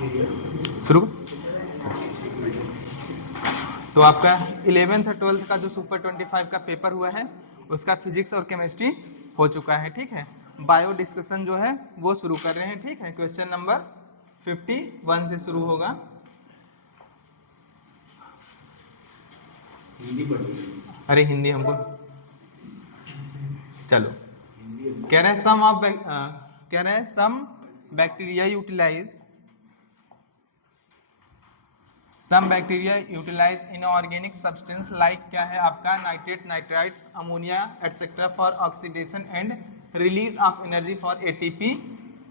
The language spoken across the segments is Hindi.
शुरू। तो आपका 11th और 12th का जो सुपर 25 का पेपर हुआ है उसका फिजिक्स और केमिस्ट्री हो चुका है, ठीक है। बायो डिस्कशन जो है वो शुरू कर रहे हैं, ठीक है। क्वेश्चन नंबर 51 से शुरू होगा। हिंदी पढ़िए। अरे हिंदी हमको, चलो। कह रहे हैं some bacteria utilise inorganic substance like क्या है आपका nitrate, nitrites, ammonia etcetera for oxidation and release of energy for ATP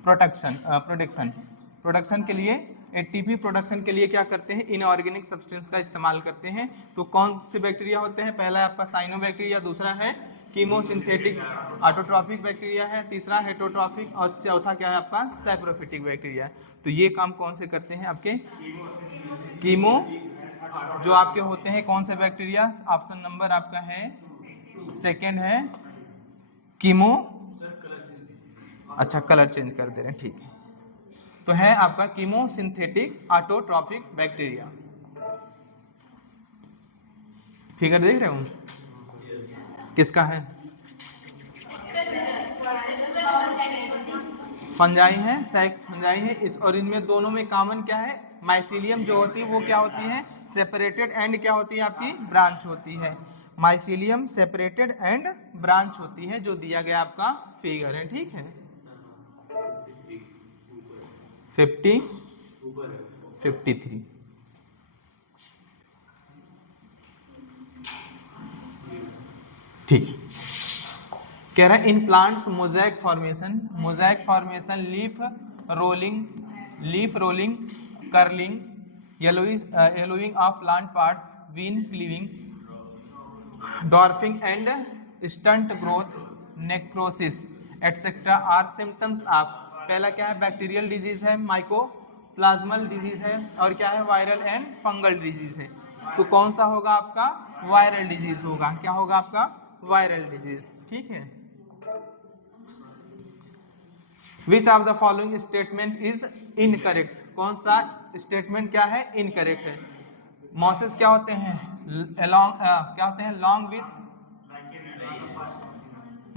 production के लिए। एटीपी प्रोडक्शन के लिए क्या करते हैं, इनऑर्गेनिक सब्सटेंस का इस्तेमाल करते हैं। तो कौन से बैक्टीरिया होते हैं, पहला आपका साइनोबैक्टीरिया, दूसरा है कीमोसिंथेटिक ऑटोट्रॉफिक बैक्टीरिया है, तीसरा हेटरोट्रॉफिक और चौथा क्या है आपका सैप्रोफिटिक बैक्टीरिया। तो ये काम कौन से करते हैं आपके कीमो जो आपके होते हैं कौन से बैक्टीरिया, ऑप्शन नंबर आपका है सेकंड है कीमो। अच्छा कलर चेंज कर दे रहे हैं, ठीक है। तो है आपका कीमोसिंथेटिक ऑटोट्रॉफिक बैक्टीरिया। फिगर देख रहे हो किसका है, फंजाई है, सैक फंजाई है इस, और इनमें दोनों में कॉमन क्या है, माइसीलियम जो होती है वो क्या होती है सेपरेटेड एंड क्या होती है आपकी ब्रांच होती है। माइसीलियम सेपरेटेड एंड ब्रांच होती है जो दिया गया आपका फिगर है, ठीक है। 53 ठीक है। कह रहा है in plants mosaic formation leaf rolling curling yellowing of plant parts vein cleaving dwarfing and stunt growth necrosis etcetera are symptoms of. पहला क्या है बैक्टीरियल डिजीज है, माइकोप्लाज्मल डिजीज है, और क्या है वायरल एंड फंगल डिजीज है। तो कौन सा होगा आपका वायरल डिजीज होगा, क्या होगा आपका वायरल डिजीज, ठीक है। Which of the following statement is incorrect, कौन सा स्टेटमेंट क्या है इनकरेक्ट है। मॉसेस क्या होते हैं क्या होते हैं लॉन्ग विथ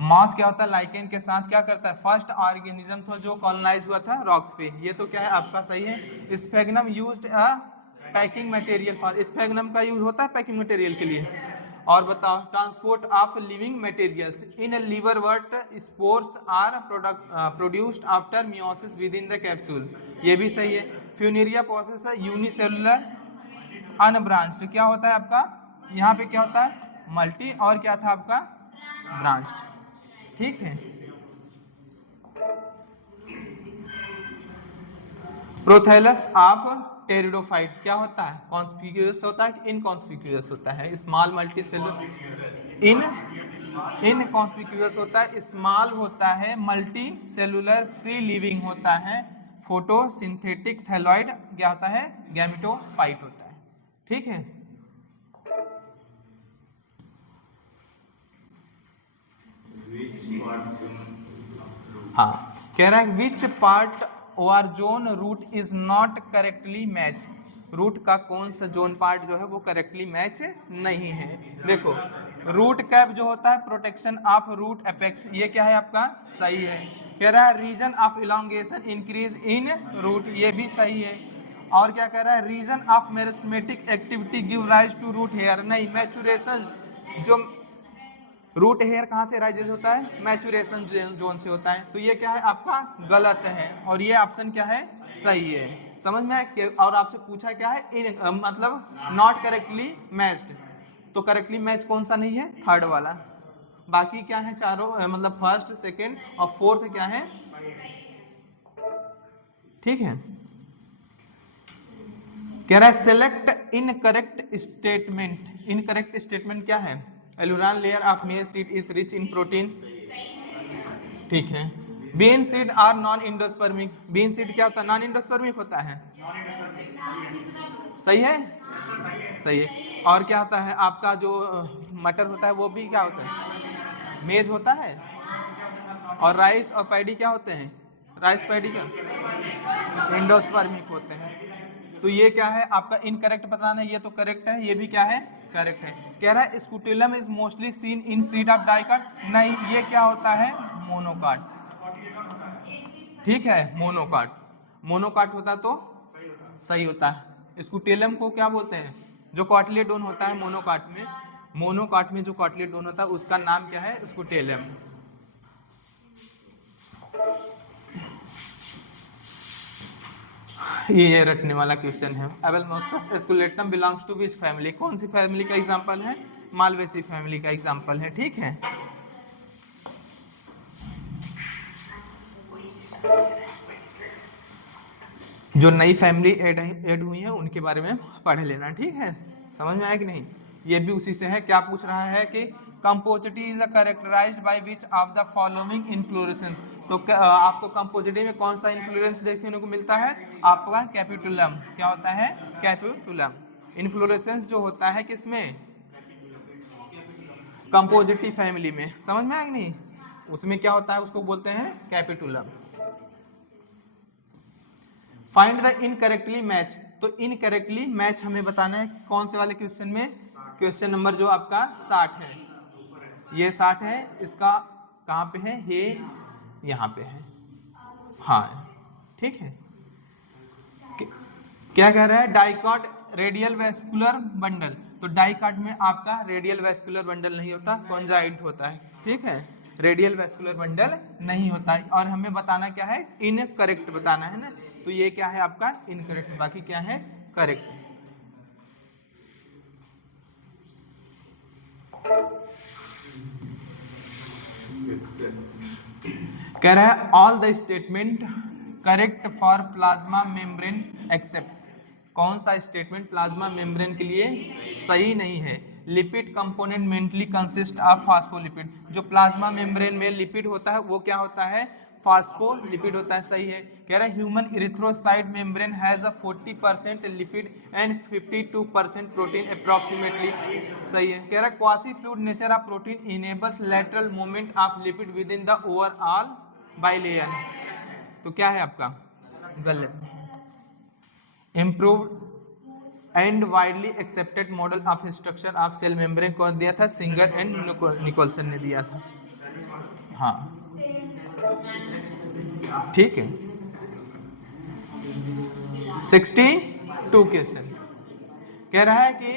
मॉस क्या होता है लाइकेन के साथ क्या करता है फर्स्ट ऑर्गेनिज्म था जो कॉलोनाइज हुआ था रॉक्स पे, ये तो क्या है आपका सही है। Sphagnum used a packing material for, sphagnum का यूज होता है पैकिंग मटेरियल के लिए। और बताओ transport of living materials in liverwort spores are produced after meiosis within the capsule, ये भी सही है। फ्यूनेरिया प्रोसेस है यूनिसेलुलर अनब्रांच्ड, क्या होता है आपका यहाँ पे क्या होता है मल्टी और क्या था आपका ब्रांच्ड, ठीक है। प्रोथैलस ऑफ टेरिडोफाइट क्या होता है कॉन्स्पिक्यूअस होता है कि इनकॉन्स्पिक्यूअस होता है, स्मॉल मल्टी सेलुलर इनकॉन्स्पिक्यूअस होता है, स्मॉल होता है, मल्टी सेलुलर फ्री लिविंग होता है, फोटोसिंथेटिक थैलॉइड क्या होता है गैमेटोफाइट होता है, ठीक है। हाँ कह रहा है विच पार्ट और zone root is not correctly match, root का कौन सा जोन पार्ट जो है वो करेक्टली मैच नहीं है। देखो रूट कैप जो होता है प्रोटेक्शन ऑफ रूट एपेक्स, ये क्या है आपका सही है। कह रहा है region of elongation increase in root, ये भी सही है। और क्या कह रहा है region of meristematic activity give rise to root hair, नहीं मैचुरेशन, जो रूट हेयर कहाँ से राइजेज होता है मैचुरेशन जोन से होता है, तो ये क्या है आपका गलत है और ये ऑप्शन क्या है सही है, समझ में आया। और आपसे पूछा क्या है मतलब नॉट करेक्टली मैच्ड, तो करेक्टली मैच कौन सा नहीं है थर्ड वाला, बाकी क्या है चारों मतलब फर्स्ट सेकेंड और फोर्थ क्या है, ठीक है। कह रहा है select incorrect statement, incorrect statement क्या है aleurone layer of maize seed is rich in protein, ठीक है। Bean seed are non endospermic, bean seed क्या होता है नॉन इंडोस्पर्मिक होता है, सही है सही है। और क्या होता है आपका जो मटर होता है वो भी क्या होता है मेज होता है, और राइस और पैडी क्या होते हैं राइस पैडी का एंडोस्पर्मिक होते हैं। तो ये क्या है आपका इनकरेक्ट बताना है, ये तो करेक्ट है, ये भी क्या है करेक्ट है। कह रहा है scutellum is mostly seen in seed of dicot, नहीं ये क्या होता है मोनोकाट, ठीक है मोनोकाट, मोनोकाट होता तो सही होता है। स्कूटेलम को क्या बोलते हैं, जो कॉटिलेडोन होता है मोनोकाट में, मोनोकाट में जो कॉटिलेडोन होता है उसका नाम क्या है स्कूटेलम। ये रटने वाला क्वेश्चन है। एबेलमोस्कस एस्कुलेटम बिलोंग्स टू विच फैमिली, कौन सी फैमिली का एग्जांपल है, मालवेसी फैमिली का एग्जांपल है, ठीक है। जो नई फैमिली ऐड हुई है उनके बारे में पढ़ लेना, ठीक है, समझ में आया कि नहीं। ये भी उसी से है। क्या पूछ रहा है कि Compositae is characterized by which of the following inflorescence, तो आपको कंपोजिटी में कौन सा इन्फ्लोरेंस देखने को मिलता है, आपका कैपिटुलम। क्या होता है कैपिटुलम। इन्फ्लोरेसेंस जो होता है किसमें, कंपोजिटी फैमिली में, समझ में आया कि नहीं, उसमें क्या होता है उसको बोलते हैं capitulum. Find the incorrectly match, तो इनकरेक्टली मैच हमें बताना है कौन से वाले क्वेश्चन में, क्वेश्चन नंबर जो आपका 60 है, ये 60 है, इसका कहाँ पे है, ये यहाँ पे है, हाँ ठीक है। क्या कह रहा है, डाइकॉट रेडियल वेस्कुलर बंडल, तो डाइकॉट में आपका रेडियल वेस्कुलर बंडल नहीं होता, कॉन्जाइंट होता है, ठीक है, रेडियल वेस्कुलर बंडल नहीं होता है। और हमें बताना क्या है, इनकरेक्ट बताना है ना, तो ये क्या है आपका इनकरेक्ट, बाकी क्या है करेक्ट। कह रहा है all the statement correct for plasma membrane except, कौन सा स्टेटमेंट प्लाज्मा मेम्ब्रेन के लिए सही नहीं है। Lipid component mentally consist of phospholipid, जो प्लाज्मा मेम्ब्रेन में लिपिड होता है वो क्या होता है फास्फोलिपिड होता है, सही है। कह रहा है human erythrocyte membrane has a 40% lipid and 52% protein approximately, सही है। कह रहा है quasi fluid nature of protein enables lateral movement of lipid within the overall bilayer, तो क्या है आपका गलत। Improved and widely accepted model of structure of cell membrane कौन दिया था, सिंगर एंड निकोलसन ने दिया था, हाँ ठीक है। 62 क्वेश्चन कह रहा है कि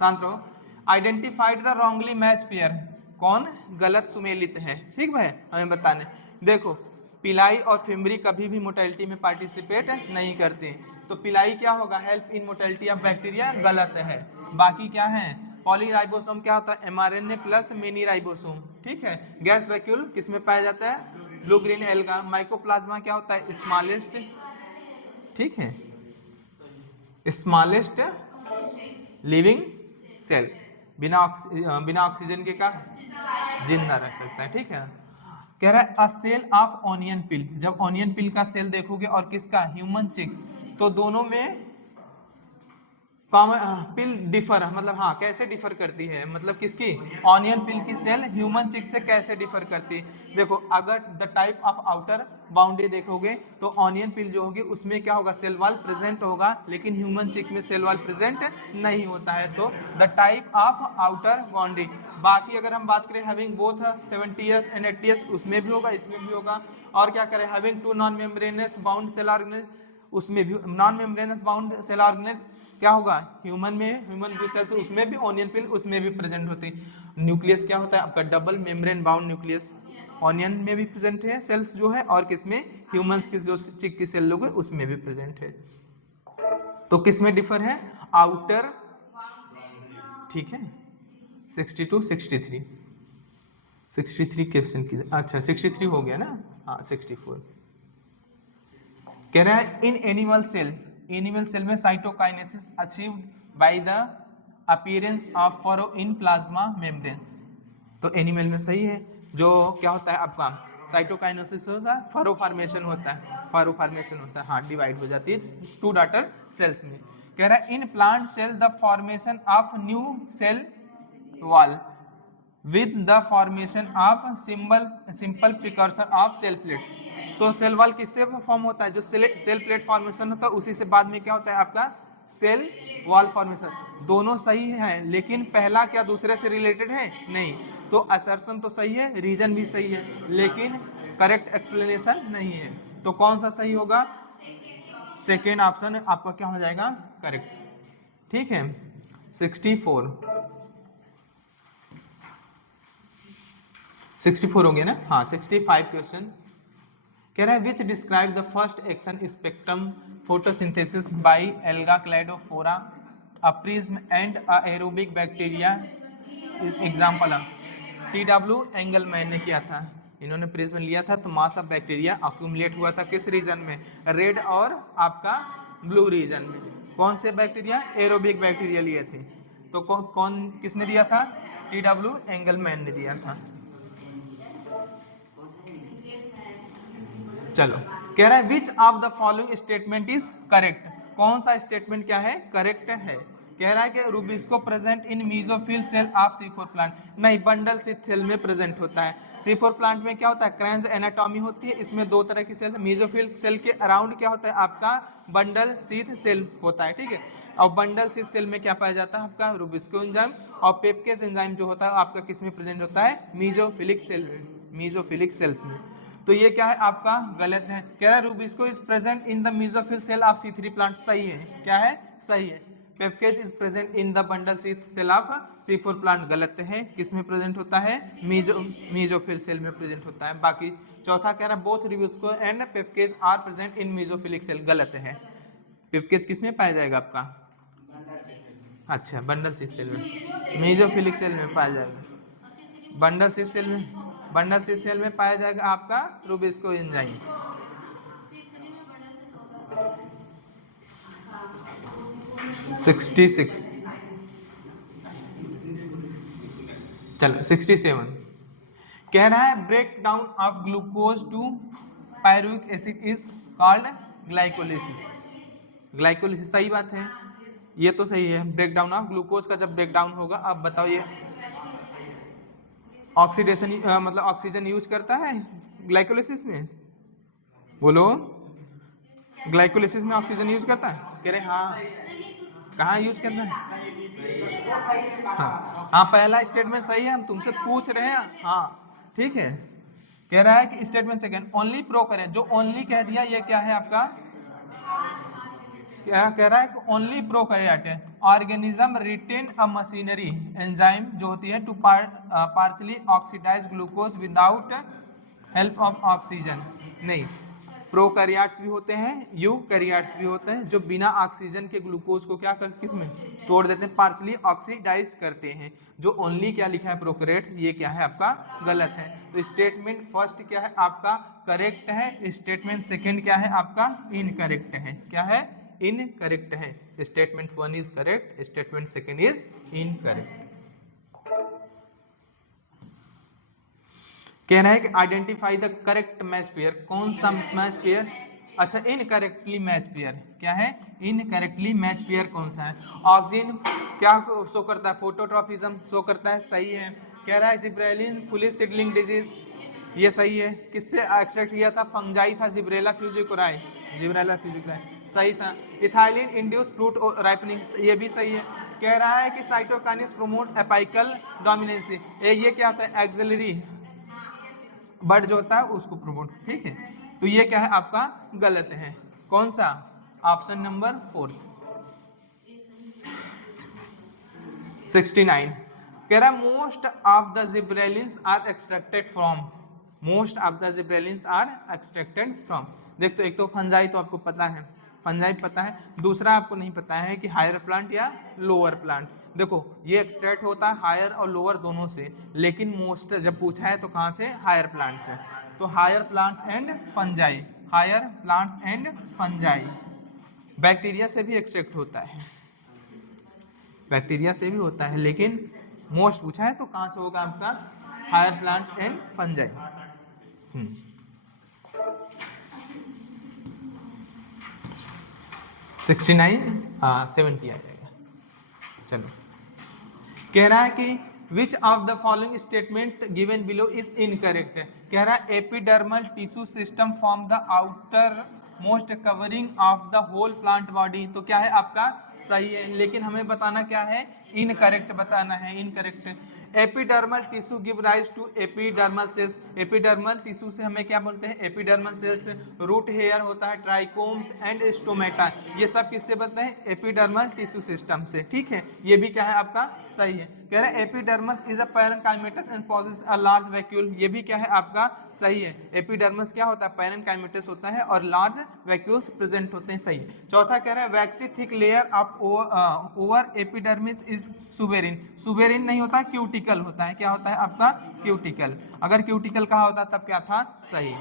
शांत रहो, identified the wrongly match pair, कौन गलत सुमेलित है, ठीक भाई हमें बताने। देखो पिलाई और फिमरी कभी भी मोटेलिटी में पार्टिसिपेट नहीं करते, तो पिलाई क्या होगा, help in mortality of bacteria, गलत है। बाकी क्या है, पॉलीराइबोसोम क्या होता है, एमआरएनए प्लस मिनी राइबोसोम, ठीक है। गैस वैक्यूल किस में पाया जाता है, ब्लू ग्रीन एल्गा। माइकोप्लाज्मा क्या होता है, स्मॉलेस्ट, ठीक है, स्मॉलेस्ट लिविंग सेल, बिना ऑक्सीजन के का जिंदा रह सकता है, ठीक है। कह रहा है अ सेल ऑफ ऑनियन पिल, जब ऑनियन पिल का सेल देखोगे और किसका ह्यूमन चिक, तो दोनों में पिल डिफर, मतलब हाँ कैसे डिफर करती है, मतलब किसकी, ऑनियन पिल की सेल ह्यूमन चिक से कैसे डिफर करती है। देखो अगर the type of outer boundary देखोगे तो ऑनियन पिल जो होगी उसमें क्या होगा, सेल वॉल प्रेजेंट होगा, लेकिन ह्यूमन चिक में सेल वॉल प्रेजेंट नहीं होता है, तो the type of outer boundary. बाकी अगर हम बात करें having both 70s and 80s, उसमें भी होगा इसमें भी होगा। और क्या करें, having two non membranous bound cell organelle, उसमें भी non membranous bound cell organelle क्या होगा, ह्यूमन में, ह्यूमन जो सेल्स उसमें भी ऑनियन पिल उसमें भी प्रेजेंट होती है। न्यूक्लियस क्या होता है आपका, double membrane bound nucleus, onion में भी प्रेजेंट है सेल्स जो है, और किसमें, ह्यूमंस की जो चिक की सेल लोग है उसमें भी प्रेजेंट है। तो किसमें डिफर है, आउटर, ठीक है। 62 63 क्वेश्चन की, अच्छा 63 हो गया ना, हाँ 64। कह रहा है in animal cell, animal cell में cytokinesis achieved by the appearance of furrow in plasma membrane, तो एनिमल में सही है। जो क्या होता है आपका साइटोकाइनेसिस होता है, फरो फॉर्मेशन होता है, फरो फॉर्मेशन होता है, हाँ डिवाइड हो जाती है 2 डॉटर सेल्स में। कह रहा है in plant cell the formation of new cell wall, with the formation of simple precursor of cell plate. तो सेल वॉल किससे फॉर्म होता है? जो सेल प्लेट फॉर्मेशन होता है उसी से बाद में क्या होता है आपका सेल वॉल फॉर्मेशन। दोनों सही हैं, लेकिन पहला क्या दूसरे से रिलेटेड है? नहीं। तो असर्शन तो सही है, रीजन भी सही है, लेकिन करेक्ट एक्सप्लेनेशन नहीं है। तो कौन सा सही होगा? सेकेंड ऑप्शन आपका क्या हो जाएगा? करेक्ट। ठीक है। 64 हो गया ना? हाँ 65 क्वेश्चन कह रहा है विच describe the first action spectrum photosynthesis by alga Cladophora a prism and a aerobic bacteria example. TW Engelmann ने किया था। इन्होंने प्रिज्म लिया था तो मास ऑफ बैक्टीरिया अक्यूमुलेट हुआ था किस रीजन में? रेड और आपका ब्लू रीजन में। कौन से बैक्टीरिया? एरोबिक बैक्टीरिया लिए थे। तो कौन किसने दिया था? TW एंगलमैन ने दिया था। चलो कह रहा है which of the following statement is correct. कौन सा स्टेटमेंट क्या है? करेक्ट है। कह रहा है कि rubisco present in mesophyll cell of C4 plant. नहीं, बंडल शीथ सेल में प्रेजेंट होता है। C4 प्लांट में क्या होता है? क्रैंज एनाटॉमी होती है। इसमें दो तरह की सेल। मीजोफिल सेल के अराउंड क्या होता है आपका? बंडल शीथ सेल होता है। ठीक है। और बंडल शीथ सेल में क्या पाया जाता है आपका? Rubisco enzyme. और पेप्केज एंजाइम जो होता है आपका किस में प्रेजेंट होता है? मीजोफिलिक सेल में, मीजोफिलिक सेल्स में। तो ये क्या है आपका? गलत है। कह रहा है rubisco is present in the mesophyll cell of C3 plant. सही है। क्या है? सही है। PEPcase is present in the bundle sheath cell of C4 plant. गलत है। किस में प्रेजेंट होता है? मीजोफिल सेल में प्रेजेंट होता है। बाकी चौथा कह रहा है both rubisco and PEPcase are present in mesophyllic cell. गलत है। पेप्केज किस में पाया जाएगा आपका? अच्छा, बंडल शीथ सेल में। मीजोफिलिक सेल में पाया जाएगा। बंडल शीथ सेल में, बंडल शीथ सेल में पाया जाएगा आपका रूबिस्को एंजाइम। 66। चलो 67 कह रहा है break down of glucose to pyruvic acid is called glycolysis. Glycolysis सही बात है, ये तो सही है। ब्रेक डाउन ऑफ ग्लूकोज का जब ब्रेक डाउन होगा, अब बताओ ये ऑक्सीडेशन मतलब ऑक्सीजन यूज करता है ग्लाइकोलिसिस में? बोलो, ग्लाइकोलिसिस में ऑक्सीजन यूज करता है? कह रहे हाँ। कहाँ यूज करता है? हाँ हाँ, पहला स्टेटमेंट सही है, हम तुमसे पूछ रहे हैं। हाँ ठीक है। कह रहा है कि स्टेटमेंट सेकंड ओनली प्रो करें। जो ओनली कह दिया ये क्या है आपका? क्या कह रहा है कि ओनली प्रोकैरियोट है। Organism retain a machinery enzyme जो होती है to partially oxidise glucose without help of oxygen. नहीं, प्रोकैरियोट्स भी होते हैं, यूकैरियोट्स भी होते हैं जो बिना ऑक्सीजन के ग्लूकोज को क्या कर किसमें तोड़ देते हैं? पार्शली ऑक्सीडाइज करते हैं। जो ओनली क्या लिखा है प्रोकैरियोट्स, ये क्या है आपका? गलत है। तो स्टेटमेंट फर्स्ट क्या है आपका? करेक्ट है। स्टेटमेंट सेकंड क्या है आपका? इनकरेक्ट है। क्या है? इनकरेक्ट है। Statement one is correct, statement second is incorrect. कह रहा है कि identify the correct match pair. कौन सा मैच पेयर? अच्छा, इनकरेक्टली मैच पेयर। क्या है? इनकरेक्टली मैच पेयर कौन सा है? ऑक्सीजन क्या शो करता है? फोटोट्रॉपिज्म शो करता है। सही है। कह रहा है जिब्रेलिन पुलिस सीडलिंग डिजीज, ये सही है। किससे एक्सट्रैक्ट किया था? फंजाई था, जिब्रेला फ्यूजिकुराई। जिब्रेला फ्यूजिकुराई सही था। इथाइलिन इंड्यूस फ्रूट राइपनिंग, ये भी सही है। कह रहा है कि साइटोकाइनेस प्रोमोट एपाइकल डोमिनेंसी, ये क्या होता है? एक्सिलरी बर्ड जो होता है उसको प्रमोट। ठीक है। तो ये क्या है आपका? गलत है। कौन सा? Option number 4। 69 कह रहा है most of the gibberellins are extracted from. Most of the gibberellins are extracted from. देख, तो एक तो फंजाई तो आपको पता है, फंजाई पता है। दूसरा आपको नहीं पता है कि हायर प्लांट या लोअर प्लांट। देखो, ये एक्सट्रैक्ट होता है हायर और लोअर दोनों से, लेकिन मोस्ट जब पूछा है तो कहाँ से? हायर प्लांट से। तो higher plants and fungi, higher plants and fungi. Bacteria से भी एक्सट्रैक्ट होता है, बैक्टीरिया से भी होता है, लेकिन मोस्ट पूछा है तो कहां से होगा आपका? Higher plants and fungi. 69 हाँ 70 आ जाएगा। चलो, कह रहा है कि which of the following statement given below is incorrect. कह रहा है epidermal tissue system form the outermost covering of the whole plant body. तो क्या है आपका सही है, लेकिन हमें बताना क्या है, इनकरेक्ट बताना है, incorrect. Epidermal tissue give rise to epidermal cells. Epidermal tissue से हमें क्या बोलते हैं, एपिडर्मल सेल्स। रूट हेयर होता है, ट्राइकोम्स एंड स्टोमेटा, ये सब किससे बनते हैं, एपिडर्मल टिश्यू सिस्टम से। ठीक है, ये भी क्या है आपका सही है। कह रहे हैं epidermis is a parenchymatous and possesses a large vacuole, ये भी क्या है आपका सही है। एपिडर्मस क्या होता है, पैरेन्काइमेटस होता है और लार्ज वैक्यूल्स प्रेजेंट होते हैं, सही है। चौथा कह रहे हैं waxy thick layer of over epidermis is suberin. Suberin नहीं होता, क्यूटिकल होता है। क्या होता है आपका, क्यूटिकल। अगर क्यूटिकल कहा होता तब क्या था, सही।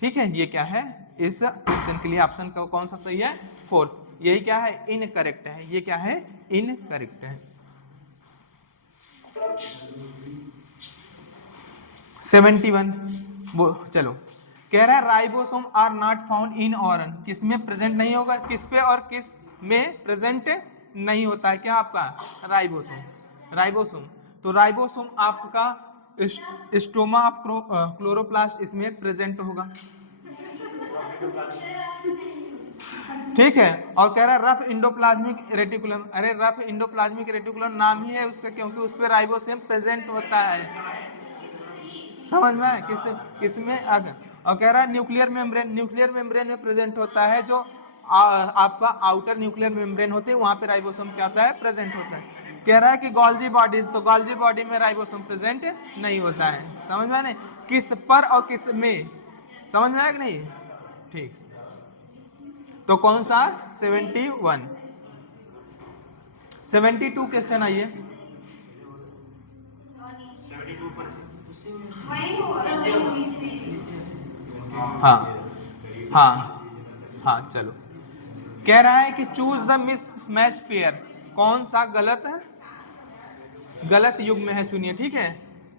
ठीक है, ये क्या है इस क्वेश्चन के लिए ऑप्शन का कौन सा सही है, फोर्थ। यही क्या है, इनकरेक्ट है, ये क्या है, इनकरेक्ट है। 71 वो चलो, कह रहा है ribosome are not found in ऑरन, किस में प्रेजेंट नहीं होगा, किस पे और किस में प्रेजेंट नहीं होता है, क्या आपका राइबोसोम। राइबोसोम, तो राइबोसोम आपका स्टोमा ऑफ क्लोरोप्लास्ट इसमें प्रेजेंट होगा। ठीक है, और कह रहा है रफ इंडोप्लाज्मिक रेटिकुलम। अरे रफ इंडोप्लाज्मिक रेटिकुलम नाम ही है उसका, क्योंकि उस पर राइबोसोम प्रेजेंट होता है। समझ में, किस में अगर, और कह रहा है न्यूक्लियर मेम्ब्रेन, न्यूक्लियर मेम्ब्रेन में प्रेजेंट होता है, जो आपका आउटर न्यूक्लियर मेम्ब्रेन होते हैं वहां पे राइबोसोम क्या होता है, प्रेजेंट होता है। कह रहा है कि गोल्जी बॉडीज, तो गोल्जी बॉडी में राइबोसोम प्रेजेंट नहीं होता है। समझ में नहीं, किस पर और किस में, समझ में आया कि नहीं। ठीक, तो कौन सा 71। 72 क्वेश्चन आइए। हाँ हाँ हाँ चलो, कह रहा है कि choose the miss match pair, कौन सा गलत युग्म है चुनिए। ठीक है,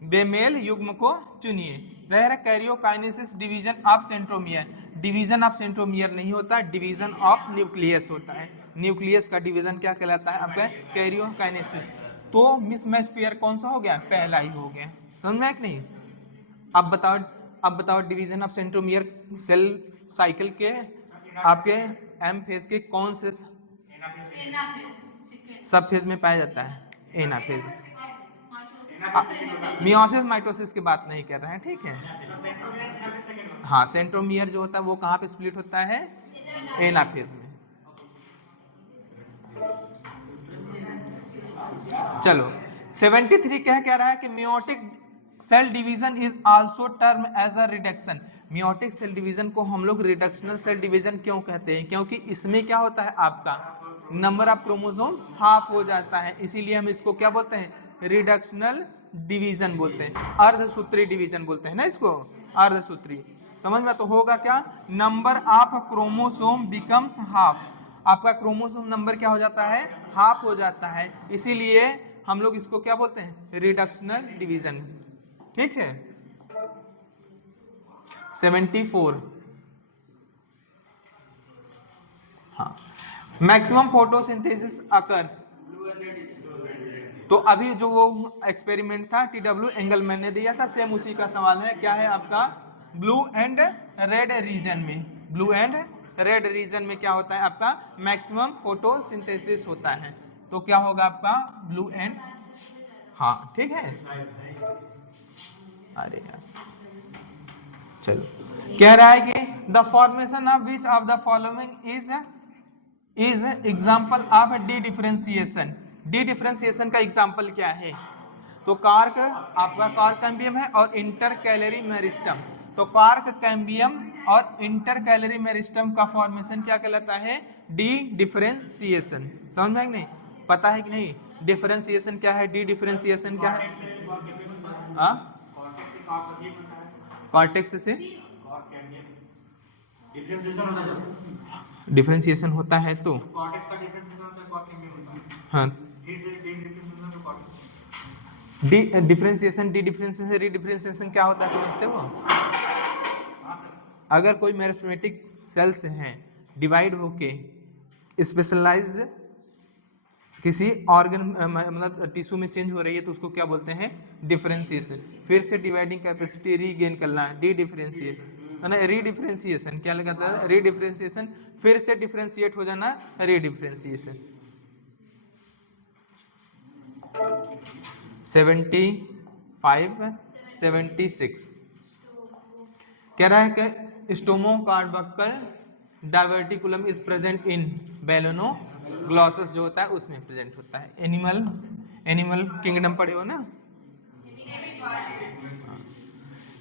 बेमेल युग्म को चुनिए। Karyokinesis division of centromere, division of centromere नहीं होता, डिवीजन ऑफ न्यूक्लियस होता है। न्यूक्लियस का डिवीजन क्या कहलाता है आपका, कैरियोकाइनेसिस। तो मिसमैच पेयर कौन सा हो गया, पहला ही हो गया। समझ में कि नहीं। अब बताओ division of centromere cell cycle के आपके एम फेज के कौन से सब फेज में पाया जाता है, एना फेज। मियोसिस माइटोसिस की बात नहीं कर रहे हैं, ठीक है। हाँ, सेंट्रोमियर जो होता है वो कहाँ पे स्प्लिट होता है, एना फेज में। चलो 73 कह रहा है कि meiotic cell division is also term as a reduction. Meiotic cell division को हम लोग रिडक्शनल सेल डिवीजन क्यों कहते हैं, क्योंकि इसमें क्या होता है आपका नंबर ऑफ क्रोमोसोम हाफ हो जाता है, इसीलिए हम इसको क्या बोलते हैं, रिडक्शनल डिवीजन बोलते हैं, अर्धसूत्री डिवीजन बोलते हैं ना इसको, अर्धसूत्री। समझ में, तो होगा क्या, number of chromosome becomes half, आपका क्रोमोसोम नंबर क्या हो जाता है, हाफ हो जाता है, इसीलिए हम लोग इसको क्या बोलते हैं, रिडक्शनल डिवीजन। ठीक है। 74, हाँ, मैक्सिमम फोटोसिंथेसिस अकर्स। तो अभी जो वो एक्सपेरिमेंट था TW एंगलमैन ने दिया था, सेम उसी का सवाल है। क्या है आपका, ब्लू एंड रेड रीजन में, ब्लू एंड रेड रीजन में क्या होता है आपका, मैक्सिमम फोटोसिंथेसिस होता है। तो क्या होगा आपका ब्लू एंड, हाँ ठीक है। अरे यार चलो, कह रहा है कि the formation of which of the following is example of D differentiation. D differentiation का एग्जाम्पल क्या है, तो कार्क आपका कार्क कैम्बियम है और इंटर कैलरी मेरिस्टम। तो कार्क कैम्बियम और इंटर कैलरी मेरिस्टम का फॉर्मेशन क्या कहलाता है, डी डिफरेंशिएशन। समझ में नहीं, पता है कि नहीं डिफरेंशिएशन क्या है, डी डिफरेंशिएशन क्या है। कॉर्टेक्स से डिफरेंशिएशन होता है, तो हाँ डिफरेंशिएशन, डी डिफरेंशिएशन, री डिफरेंशिएशन क्या होता है समझते हो। अगर कोई मेरिस्टेमेटिक सेल्स हैं डिवाइड होके स्पेशलाइज्ड किसी ऑर्गन मतलब टिश्यू में चेंज हो रही है तो उसको क्या बोलते हैं, डिफरेंशिएशन। फिर से डिवाइडिंग कैपेसिटी रीगेन करना है, डी डिफरेंशिएट है ना, रीडिफरेंशिएशन क्या लगाता है, रीडिफरेंशिएशन, फिर से डिफरेंशिएट हो जाना, रीडिफरेंशिएशन। 75 76 कह रहा है कि स्टोमोकार्बोकल डायवर्टिकुलम इज प्रेजेंट इन बेलोनोग्लोसस जो होता है उसमें प्रेजेंट होता है। एनिमल किंगडम पढ़े हो ना।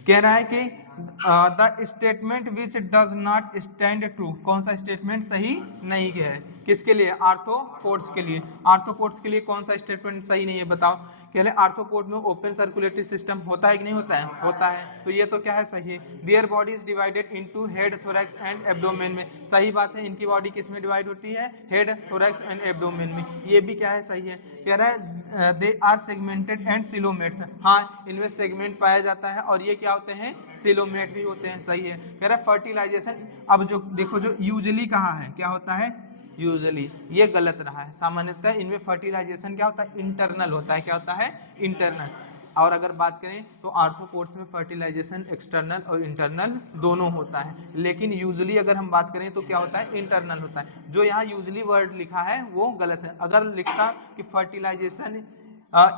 कह रहा है कि the statement which does not stand true, कौन सा स्टेटमेंट सही नहीं है, किसके लिए, आर्थ्रोपोड्स के लिए। आर्थ्रोपोड्स के लिए कौन सा स्टेटमेंट सही नहीं है बताओ। कह रहे आर्थ्रोपोड में ओपन सर्कुलेटरी सिस्टम होता है कि नहीं होता है, होता है, तो ये तो क्या है, सही है। Their body is divided into head, thorax and abdomen में, सही बात है, इनकी बॉडी किस में डिवाइड होती है, हेड, थोरैक्स एंड एब्डोमेन में, ये भी क्या है, सही है। कह रहा है they are segmented and coelomates, हाँ इनमें सेगमेंट पाया जाता है और ये क्या होते हैं, सिलोमेट भी होते हैं, सही है। कह रहा है फर्टिलाइजेशन, अब जो देखो जो यूजुअली कहा है क्या होता है, यूजुअली, ये गलत रहा है। सामान्यतः इनमें फर्टिलाइजेशन क्या होता है, इंटरनल होता है, क्या होता है, इंटरनल। और अगर बात करें तो आर्थ्रोपोड्स में फर्टिलाइजेशन एक्सटर्नल और इंटरनल दोनों होता है, लेकिन यूजुअली अगर हम बात करें तो क्या होता है, इंटरनल होता है। जो यहाँ यूजुअली वर्ड लिखा है वो गलत है। अगर लिखता कि fertilisation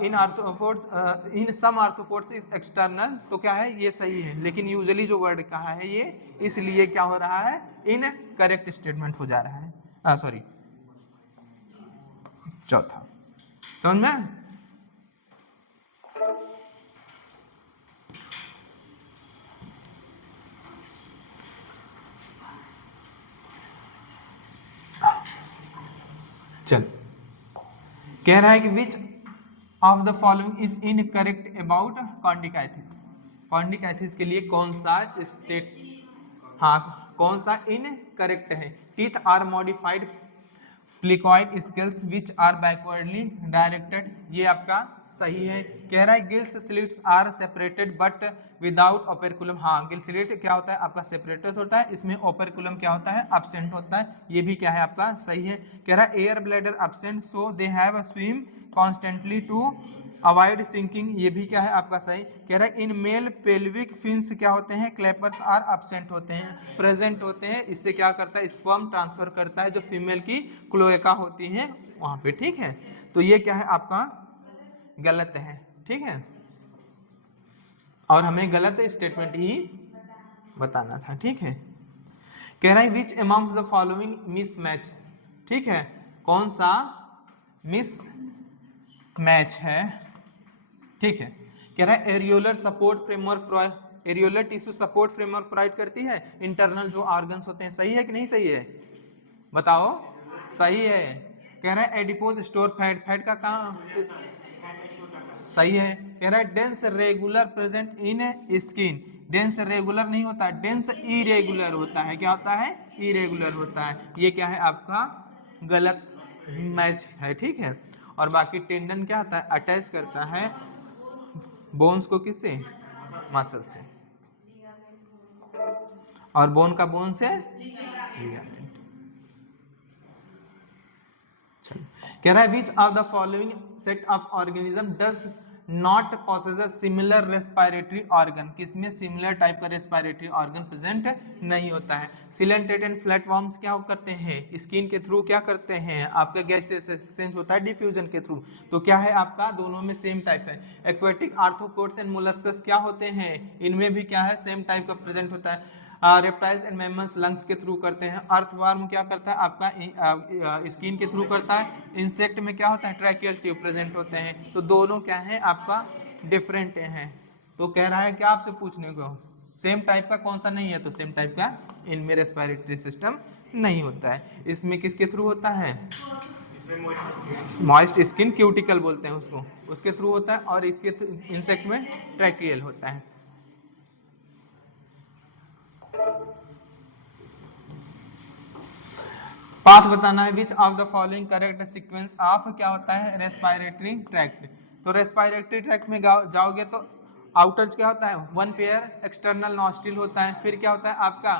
in arthropods in some arthropods is external तो क्या है, ये सही है, लेकिन यूजुअली जो वर्ड कहा है ये, इसलिए क्या हो रहा है, इन करेक्ट स्टेटमेंट हो जा रहा है। सॉरी, चौथा समझ में। चल, कह रहा है कि which of the following is incorrect about Chondrichthyes, Chondrichthyes के लिए कौन सा स्टेट, हाँ कौन सा इनकरेक्ट है। Teeth are modified placoid scales which are backwardly directed, ये आपका सही है। कह रहा है gills slits are separated but without operculum, हाँ गिल स्लिट क्या होता है आपका सेपरेटेड होता है, इसमें ओपेरकुलम क्या होता है, एब्सेंट होता है, ये भी क्या है आपका सही है। कह रहा है air bladder absent so they have swim constantly to avoid sinking, ये भी क्या है आपका सही। कह रहा है इन मेल पेल्विक फिन्स क्या होते हैं, क्लैपर्स आर एब्सेंट होते हैं, प्रेजेंट होते हैं, इससे क्या करता है, स्पर्म ट्रांसफर करता है जो फीमेल की क्लोएका होती है वहां पे, ठीक है। तो ये क्या है आपका गलत है, ठीक है, और हमें गलत स्टेटमेंट ही बताना था, ठीक है। कह रहा है which amongst the following mismatch, ठीक है, कौन सा मिस मैच है, ठीक है। कह रहा है areolar support framework, areolar tissue support framework provide करती है इंटरनल जो ऑर्गन्स होते हैं, सही है कि नहीं सही है, बताओ, सही है। कह रहा है एडिपोज स्टोर फैट, फैट का काम, सही है। कह रहा है dense regular present in skin, dense regular नहीं होता, डेंस इरेगुलर होता है, क्या होता है, इरेगुलर होता है, ये क्या है आपका गलत मैच है, ठीक है। और बाकी टेंडन क्या होता है, अटैच करता है बोन्स को, किससे, मसल से, और बोन का बोन से लिगामेंट। कह रहा है which of the following set of organism does not possess similar respiratory organ, किसमें सिमिलर टाइप का रेस्पिरेटरी ऑर्गन प्रेजेंट नहीं होता है। सिलेंटेड एंड फ्लैटवर्म्स क्या करते हैं, स्किन के थ्रू क्या करते हैं, आपका गैस एक्सचेंज होता है डिफ्यूजन के थ्रू, तो क्या है आपका दोनों में सेम टाइप है। एक्वेटिक आर्थ्रोपोड्स एंड मोलस्कस क्या होते हैं, इनमें भी क्या है, सेम टाइप का प्रेजेंट होता है। रेप्टाइल्स एंड मैमल्स लंग्स के थ्रू करते हैं। अर्थवर्म क्या करता है आपका स्किन के थ्रू करता है। इंसेक्ट में क्या होता है, ट्रैकियल ट्यूब प्रेजेंट होते हैं, तो दोनों क्या है आपका डिफरेंट हैं। तो कह रहा है क्या आपसे पूछने को, सेम टाइप का कौन सा नहीं है, तो सेम टाइप का इनमें रेस्पिरेटरी सिस्टम नहीं होता है। इसमें किसके थ्रू होता है, मॉइस्ट स्किन क्यूटिकल बोलते हैं उसको, उसके थ्रू होता है, और इसके इंसेक्ट में ट्रैकियल होता है। पाथ बताना है which of the following correct sequence of क्या होता है, रेस्पिरेटरी ट्रैक्ट। तो रेस्पिरेटरी ट्रैक्ट में जाओगे तो आउटर क्या होता है, वन पेयर एक्सटर्नल नॉस्ट्रिल होता है, फिर क्या होता है आपका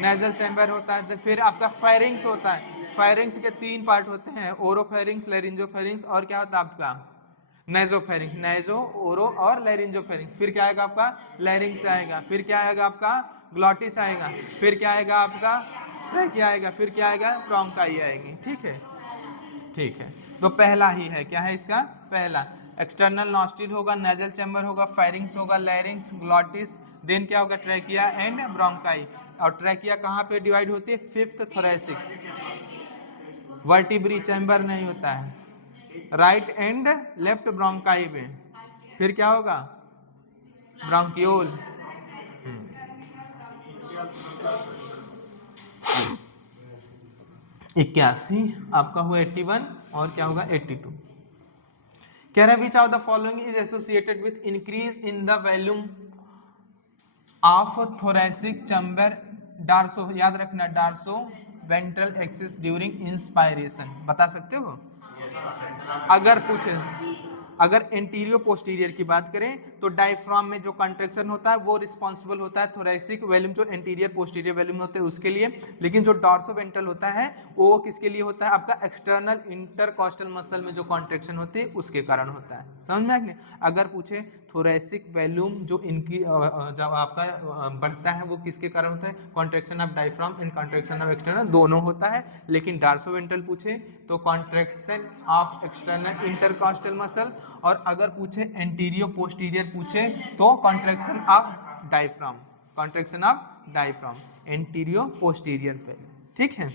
नेजल चैम्बर होता है, फिर आपका फेरिंग्स होता है, फेरिंग्स के 3 पार्ट होते हैं, ओरोफेरिंग्स, लैरिंजोफेरिंग्स और क्या होता है आपका नेजोफेरिंग्स, नेजो, ओरो और लैरिंजोफेरिंग्स। फिर क्या आएगा आपका लैरिंग्स आएगा, फिर क्या आएगा आपका ग्लॉटिस आएगा, फिर क्या आएगा आपका ट्रैकिया आएगा, फिर क्या आएगा ब्रोंकाई आएगी। ठीक है, ठीक है। तो पहला ही है, क्या है इसका पहला, एक्सटर्नल नॉस्ट्रिल होगा, नेजल चैम्बर होगा, फेरिंग्स होगा, लैरिंग्स, ग्लॉटिस, देन क्या होगा ट्रैकिया एंड ब्रोंकाई। और ट्रैकिया कहाँ पे डिवाइड होती है, 5th थोरैसिक, वर्टिब्री चैम्बर नहीं होता है, राइट एंड लेफ्ट ब्रोंकाई में। फिर क्या होगा ब्रोंकियोल। 81 आपका हुआ 81 और क्या होगा 82। कह रहे हैं which of the following is associated with increase in the volume of thoracic chamber dorso, याद रखना dorsoventral axis during inspiration, बता सकते हो? अगर पूछे, अगर एंटीरियो पोस्टीरियर की बात करें तो डायफ्राम में जो कॉन्ट्रैक्शन होता है वो रिस्पॉन्सिबल होता है थोरैसिक वॉल्यूम, जो एंटीरियर पोस्टीरियर वॉल्यूम होते हैं उसके लिए, लेकिन जो डॉर्सोवेंट्रल होता है वो किसके लिए होता है, आपका एक्सटर्नल इंटरकॉस्टल मसल में जो कॉन्ट्रैक्शन होती है उसके कारण होता है। समझ में आ गया? अगर पूछे थोरैसिक वॉल्यूम जो इनकी जब आपका बढ़ता है वो किसके कारण होता है, contraction of diaphragm and contraction of external दोनों होता है, लेकिन डॉर्सोवेंट्रल पूछे तो contraction of external intercostal muscle, और अगर पूछे एंटीरियो पोस्टीरियर पूछे तो contraction of diaphragm, contraction of diaphragm anteroposterior पे। ठीक है,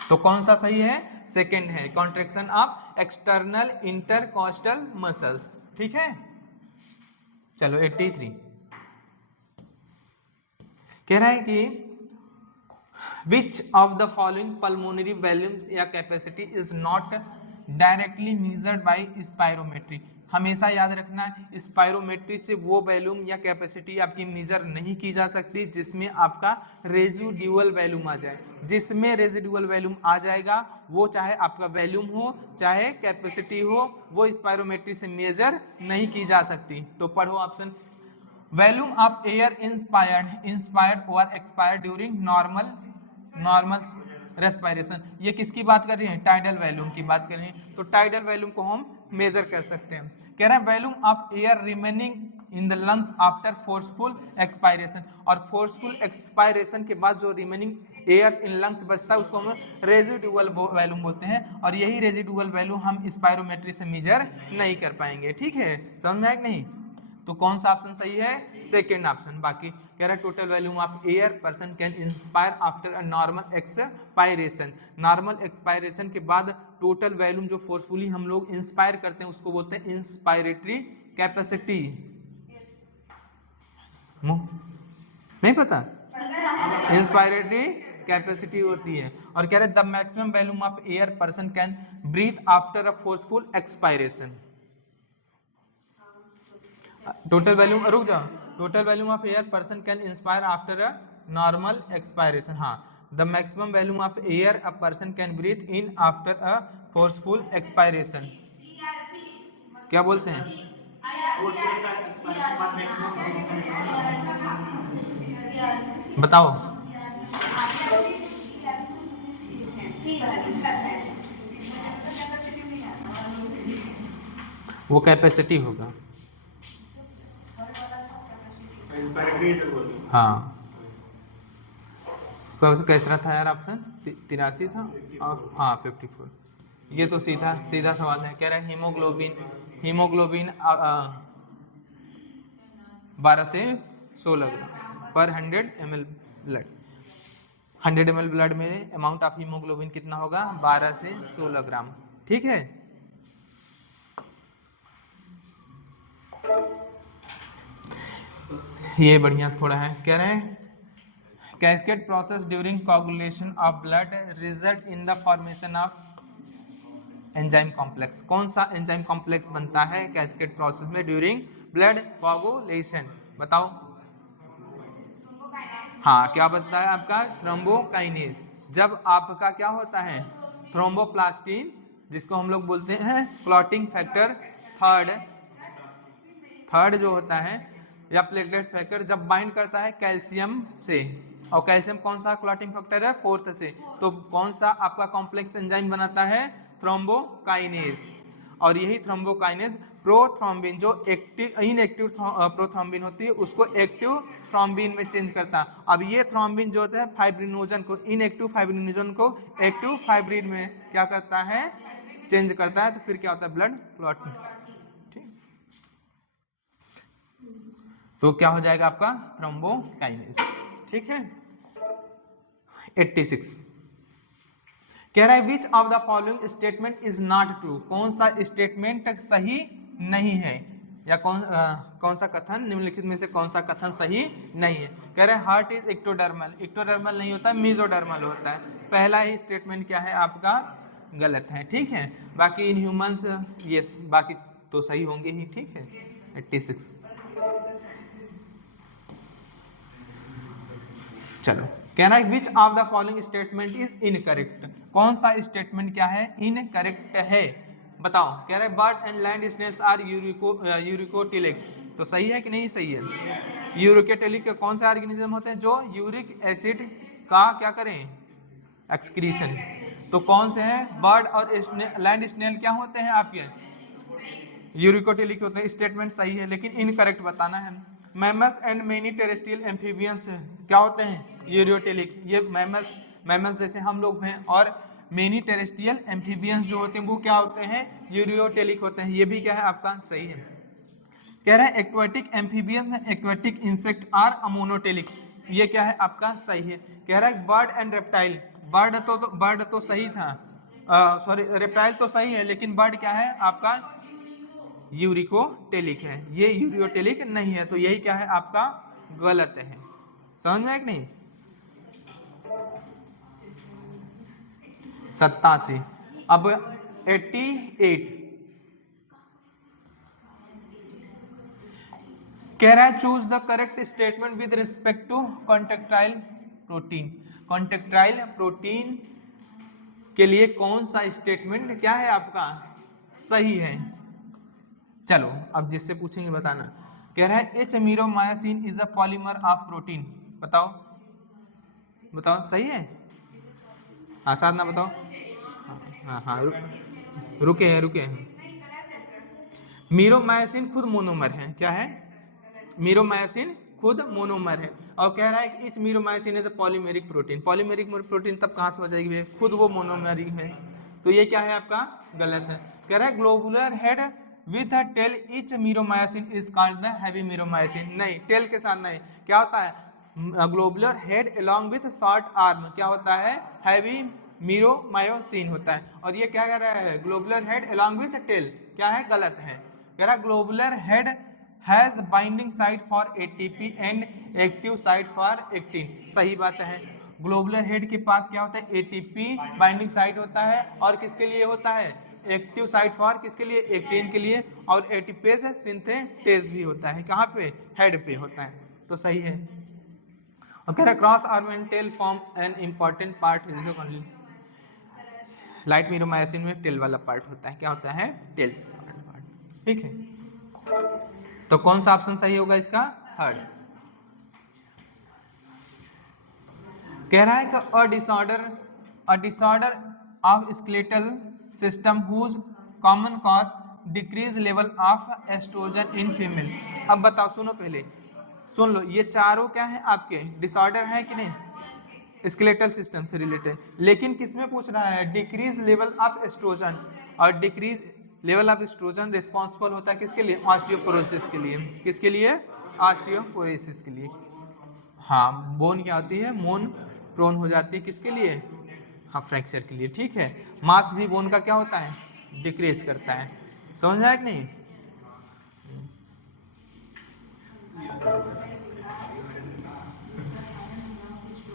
तो कौन सा सही है, सेकंड है, contraction of external intercostal muscles. ठीक है, चलो 83 कह रहा है कि Which of the following pulmonary volumes या capacity is not directly measured by spirometry? हमेशा याद रखना है स्पायरोमेट्री से वो वैल्यूम या कैपेसिटी आपकी मेजर नहीं की जा सकती जिसमें आपका रेजिडुअल वैल्यूम आ जाए। जिसमें रेजिडुअल वैल्यूम आ जाएगा वो चाहे आपका वैल्यूम हो चाहे कैपेसिटी हो, वो स्पायरोमेट्री से मेजर नहीं की जा सकती। तो पढ़ो option, volume of air inspired और एक्सपायर्ड ड्यूरिंग नॉर्मल रेस्पिरेशन, ये किसकी बात कर रही है, टाइडल वैल्यूम की बात कर रही है। तो टाइडल वैल्यूम को हम मेजर कर सकते हैं। कह रहे हैं volume of air remaining in the lungs after forceful expiration, और फोर्सफुल एक्सपायरेशन के बाद जो रिमेनिंग एयर इन लंग्स बचता है उसको हम रेजिडुअल वैल्यूम बोलते हैं, और यही रेजिडुअल वैल्यू हम स्पायरोमेट्री से मेजर नहीं कर पाएंगे। ठीक है, समझ में आया कि नहीं? तो कौन सा ऑप्शन सही है, सेकेंड ऑप्शन। बाकी कह रहा है total volume of air person can inspire after a normal expiration, normal expiration के बाद टोटल वॉल्यूम जो फोर्सफुली हम लोग इंस्पायर करते हैं उसको बोलते हैं इंस्पायरेटरी कैपेसिटी। नहीं पता, इंस्पायरेटरी कैपेसिटी होती है। और कह रहे the maximum volume of air person can breathe after a forceful expiration, total volume, रुक जाओ, total volume of air person can inspire after a normal expiration. हाँ, the maximum volume of air a person can breathe in after a forceful expiration, क्या बोलते हैं? बताओ, वो कैपेसिटी होगा। हाँ, कैसा था यार ऑप्शन, 83 था। हाँ 54, ये तो सीधा सीधा सवाल है। कह रहा है हीमोग्लोबिन 12 से 16 ग्राम पर 100 ml ब्लड, 100 ml ब्लड में अमाउंट ऑफ हीमोग्लोबिन कितना होगा, 12 से 16 ग्राम। ठीक है, ये बढ़िया थोड़ा है। कह रहे हैं cascade process during coagulation of blood result in the formation of enzyme complex, कौन सा एंजाइम कॉम्प्लेक्स बनता है कैस्केड प्रोसेस में ड्यूरिंग ब्लड कोगुलेशन, बताओ। हाँ, क्या बनता है आपका थ्रोम्बोकाइनेज। जब आपका क्या होता है थ्रोम्बोप्लास्टिन, जिसको हम लोग बोलते हैं क्लॉटिंग फैक्टर थर्ड जो होता है, या प्लेटलेट फैक्टर, जब बाइंड करता है कैल्शियम से और कैल्शियम कौन सा क्लॉटिंग फैक्टर है, 4th से, तो कौन सा आपका कॉम्प्लेक्स एंजाइम बनाता है, थ्रोम्बोकाइनेज। और यही थ्रोम्बोकाइनेज प्रोथ्रोम्बिन जो एक्टिव इनएक्टिव प्रोथ्रोम्बिन होती है उसको एक्टिव थ्रोम्बिन में चेंज करता है। अब ये थ्रोम्बिन जो होता है फाइब्रिनोजन को, इनएक्टिव फाइब्रिनोजन को एक्टिव फाइब्रिन में क्या करता है, चेंज करता है, तो फिर क्या होता है, ब्लड क्लॉटिंग। ठीक, तो क्या हो जाएगा आपका थ्रोम्बोकाइनेज। ठीक है। 86 कह रहा है which of the following statement is not true, कौन सा स्टेटमेंट सही नहीं है, या कौन सा कथन निम्नलिखित में से कौन सा कथन सही नहीं है। कह रहे हैं हार्ट इज एक्टोडर्मल, एक्टोडर्मल नहीं होता, मेसोडर्मल होता है। पहला ही स्टेटमेंट क्या है आपका, गलत है। ठीक है, बाकी इन ह्यूमंस ये बाकी तो सही होंगे ही। ठीक है। 86 चलो, कहना है which of the following statement is incorrect, कौन सा स्टेटमेंट क्या है, इनकरेक्ट है, बताओ। कह रहे हैं bird and land snails are uricotelic, तो सही है कि नहीं सही है। यूरिकोटिलिक के कौन से ऑर्गेनिज्म होते हैं, जो यूरिक एसिड का क्या करें, एक्सक्रीशन। तो कौन से हैं, बर्ड और लैंड स्नेल क्या होते हैं आपके, यूरिकोटिलिक होते हैं। स्टेटमेंट सही है लेकिन इनकरेक्ट बताना है। Mammals and many terrestrial amphibians क्या होते हैं, यूरियोटिलिक। ये मैमल्स जैसे हम लोग हैं, और मेनी टेरेस्ट्रियल एम्फीबियंस जो होते हैं वो क्या होते हैं, यूरियोटिलिक होते हैं। ये भी क्या है आपका सही है। कह रहा है aquatic amphibians aquatic insect are ammonotelic, ये क्या है आपका सही है। कह रहा है बर्ड एंड रेप्टाइल, बर्ड तो सही था, सॉरी रेप्टाइल तो सही है, लेकिन बर्ड क्या है आपका यूरिकोटेलिक है, ये यूरियोटेलिक नहीं है, तो यही क्या है आपका गलत है। समझ में आया कि नहीं। 87 अब 88 कह रहा है choose the correct statement with respect to contractile protein. Contractile protein के लिए कौन सा स्टेटमेंट क्या है आपका सही है। चलो अब जिससे पूछेंगे बताना। कह रहा है H meromyosin is a polymer of protein, बताओ बताओ सही है। हाँ साधना बताओ। हाँ रुके हैं। मीरोमायासिन खुद मोनोमर है, क्या है, मीरोमायासिन खुद मोनोमर है। और कह रहा है H meromyosin is a polymeric protein, polymeric protein तब कहाँ से हो जाएगी, खुद वो मोनोमेरिक है, तो ये क्या है आपका गलत है। कह रहा है globular head with a tail H meromyosin is called the heavy meromyosin, नहीं टेल के साथ नहीं, क्या होता है globular head along with short arm क्या होता है, हैवी मीरोमायोसिन होता है। और ये क्या कह रहा है globular head along with tail, क्या है गलत है। कह रहा है globular head has binding site for ATP and active site for actin, सही बात है। ग्लोबुलर हेड के पास क्या होता है एटीपी बाइंडिंग साइट होता है, और किसके लिए होता है एक्टिव साइट फॉर किसके लिए, एक्टिन के लिए, और एटीपेज सिंथेटेज भी होता है, कहाँ पे हेड पे होता है, तो सही है। और कह रहा है cross arm and tail form an important part is light meromyosin में टेल वाला पार्ट होता है, क्या होता है टेल पार्ट। ठीक है, तो कौन सा ऑप्शन सही होगा इसका, थर्ड। कह रहा है कि a disorder of skeletal system whose common cause decrease level of oestrogen in female. अब बताओ, सुनो पहले सुन लो, ये चारों क्या है आपके डिसऑर्डर है कि नहीं, स्केलेटल सिस्टम से रिलेटेड, लेकिन किसमें पूछ रहा है डिक्रीज लेवल ऑफ एस्ट्रोजन, और decrease level of oestrogen responsible होता है किसके लिए, ऑस्टियोपोरोसिस के लिए, किसके लिए ऑस्टियोपोरोसिस के लिए। हाँ बोन क्या होती है, मोन प्रोन हो जाती है किसके लिए, हाँ फ्रैक्चर के लिए। ठीक है, मास भी बोन का क्या होता है डिक्रीज करता है, समझ में आया कि नहीं।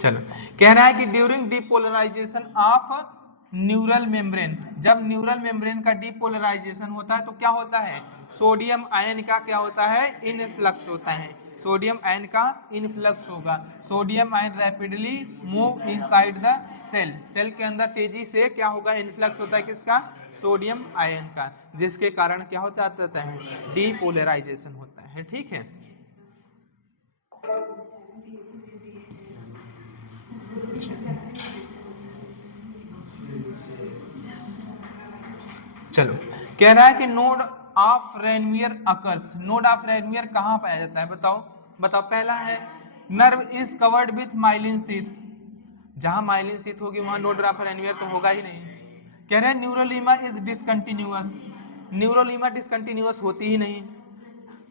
चलो, कह रहा है कि during depolarisation of neural membrane, जब न्यूरल मेम्ब्रेन का डीपोलराइजेशन होता है तो क्या होता है, सोडियम आयन का क्या होता है इनफ्लक्स होता है, सोडियम आयन का इनफ्लक्स होगा। Sodium ion rapidly move inside the cell, cell के अंदर तेजी से क्या होगा इनफ्लक्स होता है किसका, सोडियम आयन का, जिसके कारण क्या होता है डीपोलराइजेशन होता है। ठीक है, चलो, कह रहा है कि node of Ranvier occurs. Node of Ranvier कहाँ पाया जाता है? बताओ बताओ। पहला है nerve is covered with myelin sheath. जहां माइलिन शीथ होगी वहां नोड ऑफ रेनवियर तो होगा ही नहीं। कह रहे हैं न्यूरोलीमा इज डिसकंटिन्यूअस। न्यूरोलीमा डिसकंटिन्यूअस होती ही नहीं।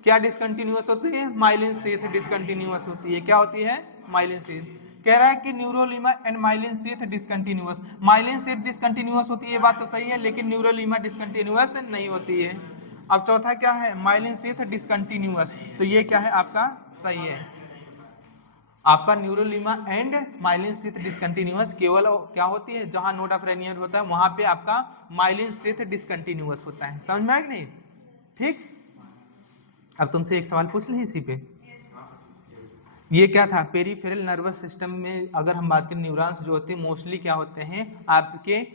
क्या डिसकंटिन्यूअस होती है? माइलिन शीथ डिसकंटिन्यूअस होती है। क्या होती है? Myelin sheath. कह रहा है कि neurilemma and myelin sheath discontinuous. Myelin sheath discontinuous होती है, ये बात तो सही है, लेकिन न्यूरोलीमा डिसकंटिन्यूअस नहीं होती है। अब चौथा क्या है? Myelin sheath discontinuous. तो ये क्या है आपका? सही है। आपका न्यूरोलीमा एंड माइलिन शीथ डिसकंटिन्यूअस केवल क्या होती है? जहां नोड ऑफ रेनवियर होता है वहां पे आपका माइलिन शीथ डिसकंटिन्यूअस होता है। समझ में आया कि नहीं? ठीक। अब तुमसे एक सवाल पूछ लें इसी पे। ये क्या था? पेरिफेरल नर्वस सिस्टम में अगर हम बात करें, न्यूरॉन्स जो होते हैं मोस्टली क्या होते हैं आपके?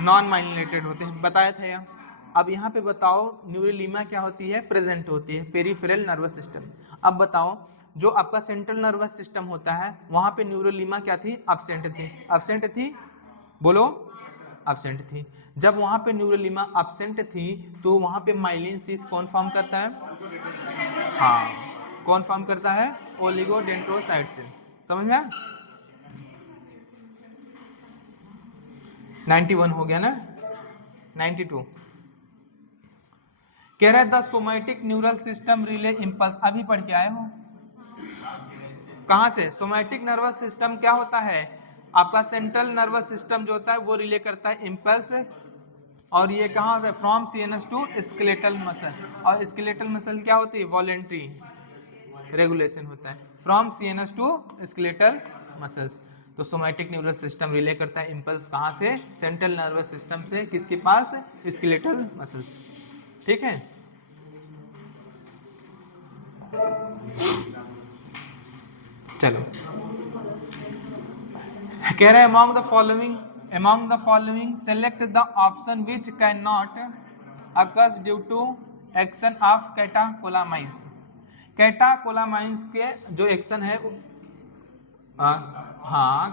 नॉन माइलिनेटेड होते हैं, बताया था यहाँ। अब यहाँ पे बताओ न्यूरोलीमा क्या होती है? प्रेजेंट होती है पेरिफेरल नर्वस सिस्टम। अब बताओ जो आपका सेंट्रल नर्वस सिस्टम होता है वहां पे न्यूरोलीमा क्या थी? एब्सेंट थी। एब्सेंट थी, बोलो। एब्सेंट थी। जब वहां पे न्यूरोलीमा एब्सेंट थी तो वहां पे माइलिन शीथ कौन फॉर्म करता है? हाँ, कौन फॉर्म करता है? ओलिगोडेंड्रोसाइट से। समझ में आया? 91 हो गया ना? 92। कह रहे the somatic neural system relay impulse. अभी पढ़ के आए हो? कहां से? सोमैटिक नर्वस सिस्टम क्या होता है आपका? सेंट्रल नर्वस सिस्टम जो होता है वो रिले करता है इम्पल्स। और ये कहाँ होता है? From CNS to skeletal muscle. और स्केलेटल मसल क्या होती है? वॉलेंट्री रेगुलेशन होता है from CNS to skeletal muscles. तो सोमैटिक न्यूरल सिस्टम रिले करता है इम्पल्स कहाँ से? सेंट्रल नर्वस सिस्टम से। किसके पास? Skeletal muscles. ठीक है। चलो, कह रहे हैं among the following select the option which cannot occur due to action of catecholamines. Catecholamines के जो एक्शन है हाँ,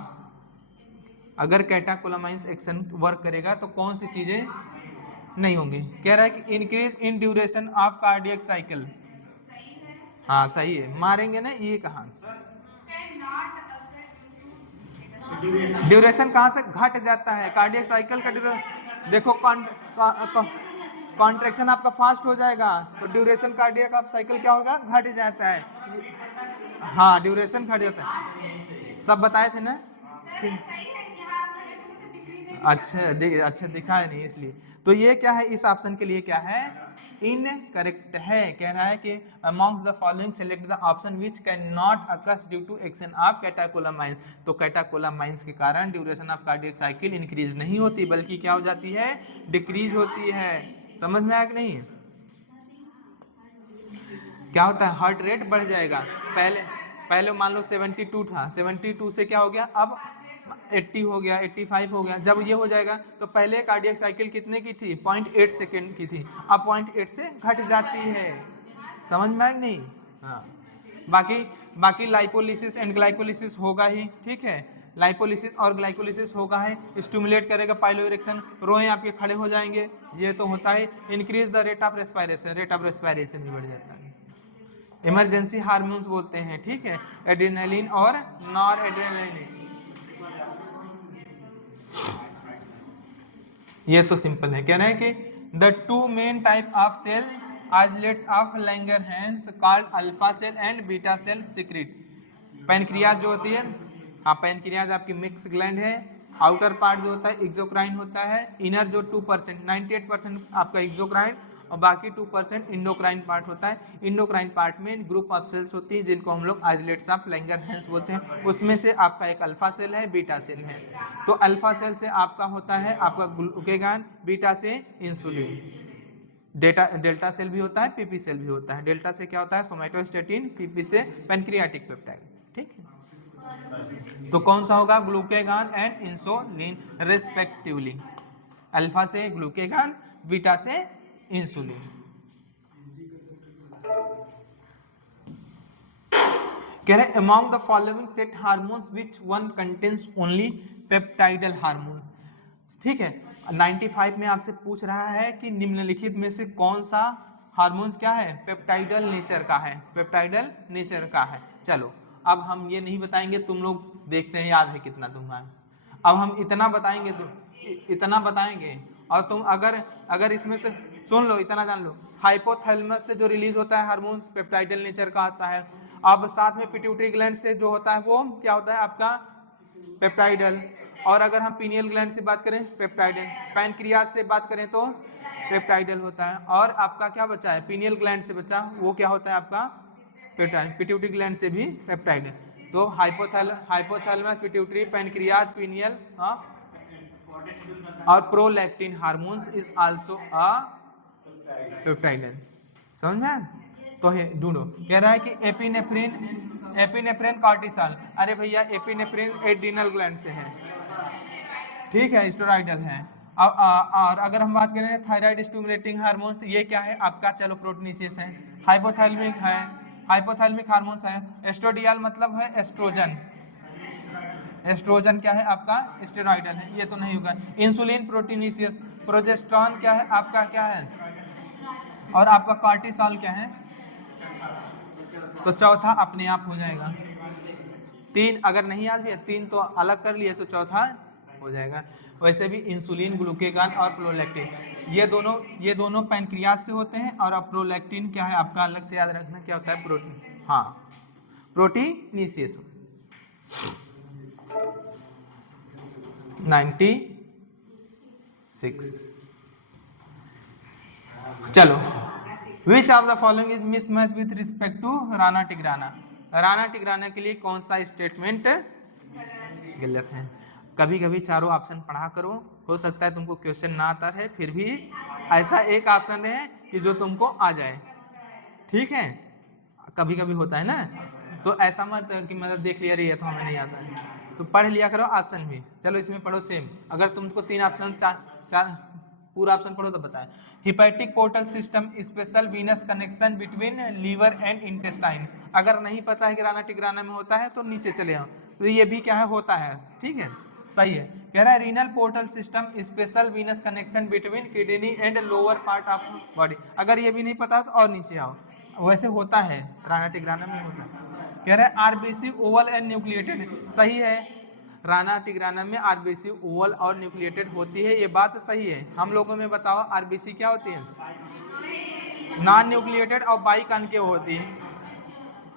अगर कैटाकोलामाइंस एक्शन वर्क करेगा तो कौन सी चीजें नहीं होंगी? कह रहा है कि increase in duration of cardiac cycle. हाँ सही है। मारेंगे ना ये कहा? ड्यूरेशन कहाँ से घट जाता है? कार्डियक साइकिल का ड्यूरेशन। देखो कॉन्ट्रैक्शन आपका फास्ट हो जाएगा तो ड्यूरेशन कार्डियक ऑफ साइकिल क्या होगा? घट जाता है। हाँ, ड्यूरेशन घट जाता है। सब बताए थे ना? अच्छा दिखा है नहीं इसलिए। तो ये क्या है? इस ऑप्शन के लिए क्या है? इनकरेक्ट है। कह रहा है कि amongst the following select the option which can not occurs due to action of catecholamines. तो कैटाकोलामाइंस के कारण duration of cardiac cycle increase नहीं होती बल्कि क्या हो जाती है? डिक्रीज होती है। समझ में आया कि नहीं? क्या होता है? हार्ट रेट बढ़ जाएगा। पहले मान लो 72 था, 72 से क्या हो गया? अब 80 हो गया, 85 हो गया। जब ये हो जाएगा तो पहले कार्डियक साइकिल कितने की थी? 0.8 सेकेंड की थी, अब 0.8 से घट जाती है। समझ में आया नहीं? हाँ। बाकी लाइपोलिसिस एंड ग्लाइकोलिसिस होगा ही। ठीक है, लाइपोलिसिस और ग्लाइकोलिसिस होगा है, स्टिमुलेट करेगा पाइलोइरेक्शन, रोए आपके खड़े हो जाएंगे, ये तो होता है। Increase the rate of respiration, rate of respiration भी बढ़ जाता है। इमरजेंसी हार्मोन्स बोलते हैं। ठीक है, एड्रेनालिन और नॉर एड्रेनालिन। ये तो सिंपल है। कह रहे हैं कि the two main type of cell isolates of Langerhans called alpha cell and beta cell secrete. Pancreas जो होती है, हाँ पैनक्रियाज आपकी मिक्स ग्लैंड है। आउटर पार्ट जो होता है एक्सोक्राइन होता है। इनर जो 2%, 98% आपका एक्सोक्राइन और बाकी 2% इंडोक्राइन पार्ट होता है। इंडोक्राइन पार्ट में ग्रुप ऑफ सेल्स होती है जिनको हम लोग आइसोलेट्स ऑफ लैंगरहैंस बोलते हैं। उसमें से आपका एक अल्फा सेल है, बीटा सेल है। तो अल्फा सेल से आपका होता है आपका ग्लूकेगान, बीटा से इंसुलिन। डेल्टा सेल भी होता है, पीपी सेल भी होता है। डेल्टा से क्या होता है? सोमैटोस्टेटिन, पीपी से पैनक्रियाटिक पेप्टाइड। ठीक है, तो कौन सा होगा? ग्लूकेगान एंड इंसुलिन रिस्पेक्टिवली। अल्फा से ग्लूकेगान, बीटा से इंसुलिन। कह रहे among the following set hormones which one contains only peptidyl hormone. ठीक है, 95 में आपसे पूछ रहा है कि निम्नलिखित में से कौन सा हार्मोन्स क्या है, पेप्टाइडल नेचर का है, पेप्टाइडल नेचर का है। चलो अब हम ये नहीं बताएंगे, तुम लोग देखते हैं याद है कितना तुम्हारा। अब हम इतना बताएंगे, तो इतना बताएंगे और तुम अगर इसमें से सुन लो, इतना जान लो, हाइपोथैलेमस से जो रिलीज होता है हार्मोन्स पेप्टाइडल नेचर का आता है। अब साथ में पिट्यूटरी ग्लैंड से जो होता है वो क्या होता है आपका, पेप्टाइडल। और अगर हम पीनियल ग्लैंड से बात करें पेप्टाइडल, पैनक्रियास से बात करें तो पेप्टाइडल होता है। और आपका क्या बचा है, पीनियल ग्लैंड से बचा, वो क्या होता है आपका पेप्टाइड। पिट्यूटरी ग्लैंड से भी पेप्टाइड। तो हाइपोथैलेमस, पिट्यूटरी, पैनक्रियाज, पीनियल और prolactin hormones is also a peptidyl. समझ में? तो ढूंढो, कह रहा है कि एपिनेफ्रिन कॉर्टिसोल। अरे भैया एपिनेफ्रिन एड्रिनल ग्लैंड से है, ठीक है, स्टेरॉइडल है। और अगर हम बात करें थायराइड स्टिमुलेटिंग हार्मोन, ये क्या है आपका, चलो प्रोटीनिसियस है। हाइपोथैलेमिक है, हाइपोथैलेमिक हार्मोन्स है। एस्ट्रोडियल मतलब है एस्ट्रोजन, एस्ट्रोजन क्या है आपका, स्टेरॉइडल है, ये तो नहीं होगा। इंसुलिन प्रोटीनिसियस। प्रोजेस्टेरॉन क्या है आपका, क्या है, और आपका कॉर्टिसोल क्या है, तो चौथा अपने आप हो जाएगा। तीन अगर नहीं याद भी है, तीन तो अलग कर लिए तो चौथा हो जाएगा। वैसे भी इंसुलिन, ग्लूकेगॉन और प्रोलैक्टिन, ये दोनों पैनक्रियास से होते हैं। और अब प्रोलैक्टिन क्या है आपका, अलग से याद रखना क्या होता है, प्रोटीन, हाँ प्रोटीनिसियस। 96। चलो, which of the following is mismatch with respect to Rana tigrina. Rana tigrina के लिए कौन सा स्टेटमेंट गलत है। कभी कभी चारों ऑप्शन पढ़ा करो, हो सकता है तुमको क्वेश्चन ना आता है, फिर भी ऐसा एक ऑप्शन है कि जो तुमको आ जाए, ठीक है, कभी कभी होता है ना। तो ऐसा मत कि मतलब देख लिया रही है तो हमें नहीं आता है, तो पढ़ लिया करो ऑप्शन भी। चलो इसमें पढ़ो सेम, अगर तुमको तीन ऑप्शन चार पूरा ऑप्शन पढ़ो तो बताएं। Hepatic portal system, special venous connection between liver and intestine. अगर नहीं पता है कि राणा टिग्राना में होता है तो नीचे चले आओ, तो ये भी क्या है, होता है, ठीक है, सही है। कह रहा है renal portal system, special venous connection between kidney and lower part of body. अगर ये भी नहीं पता तो और नीचे आओ, वैसे होता है, राणा टिग्राना में होता है। कह रहा है आरबीसी ओवल एंड न्यूक्लिएटेड, सही है, राणा टिग्राना में आरबीसी ओवल और न्यूक्लिएटेड होती है, ये बात सही है। हम लोगों में बताओ आरबीसी क्या होती है, नॉन न्यूक्लिएटेड और बाई कॉन्केव होती है।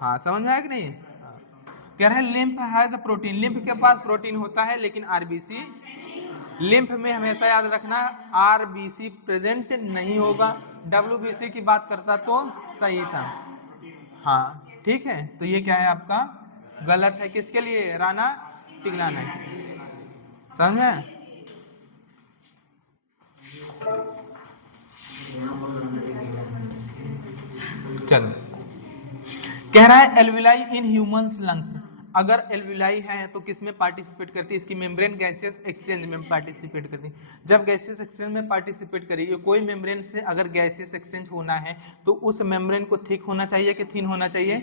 हाँ समझ में आया कि नहीं। कह रहे हैं lymph has a protein, lymph के पास प्रोटीन होता है लेकिन आरबीसी, लिम्फ में हमेशा याद रखना आरबीसी प्रेजेंट नहीं होगा। डब्ल्यूबीसी की बात करता तो सही था, हाँ ठीक है। तो ये क्या है आपका गलत है, किसके लिए, राणा टिग्राना है, समझ में। चलो, कह रहा है एल्विलाई इन ह्यूमंस लंग्स। अगर एल्विलाई है तो किस में पार्टिसिपेट करती है, इसकी मेम्ब्रेन गैसियस एक्सचेंज में पार्टिसिपेट करती है। जब गैसियस एक्सचेंज में पार्टिसिपेट करेगी, कोई मेम्ब्रेन से अगर गैसियस एक्सचेंज होना है तो उस मेम्ब्रेन को थिक होना चाहिए कि थिन होना चाहिए,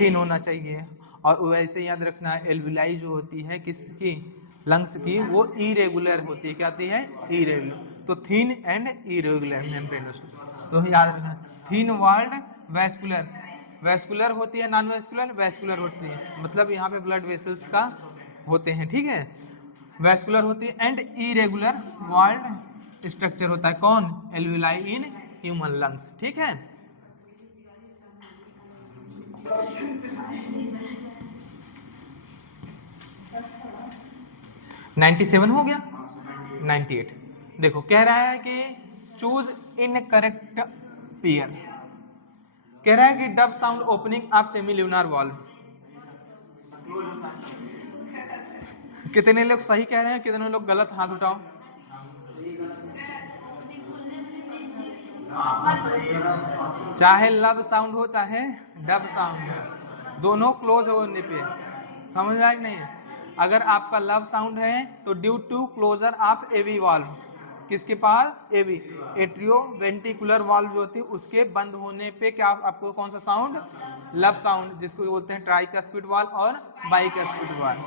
थिन होना चाहिए। और वैसे याद रखना एल्विलाई जो होती है किसकी, लंग्स की, वो इरेगुलर होती है, क्या होती है, इरेगुलर। तो थिन एंड इरेगुलर मेम्ब्रेनस, तो याद रखना थिन वॉल्ड वैस्कुलर, वैस्कुलर होती है, नॉन वैस्कुलर वैस्कुलर होती है, मतलब यहाँ पे ब्लड वेसल्स का होते हैं, ठीक है, वैस्कुलर होती है। एंड इरेगुलर वॉल्ड स्ट्रक्चर होता है, कौन, एल्विलाई इन ह्यूमन लंग्स, ठीक है। (97) हो गया। 98 देखो, कह रहा है कि चूज इनकरेक्ट पेयर। कह रहा है कि dub sound opening of semilunar valve. कितने लोग सही कह रहे हैं, कितने लोग गलत, हाथ उठाओ। चाहे लब साउंड हो चाहे डब साउंड हो, दोनों क्लोज होने पे, समझ में आया कि नहीं। अगर आपका लब साउंड है तो due to closure of AV valve, किसके पास, एवी, एट्रियोवेंट्रिकुलर वाल्व जो होती है उसके बंद होने पे क्या आपको कौन सा साउंड, लब साउंड, जिसको बोलते हैं ट्राइकस्पिड वाल्व और बाइकस्पिड वाल्व,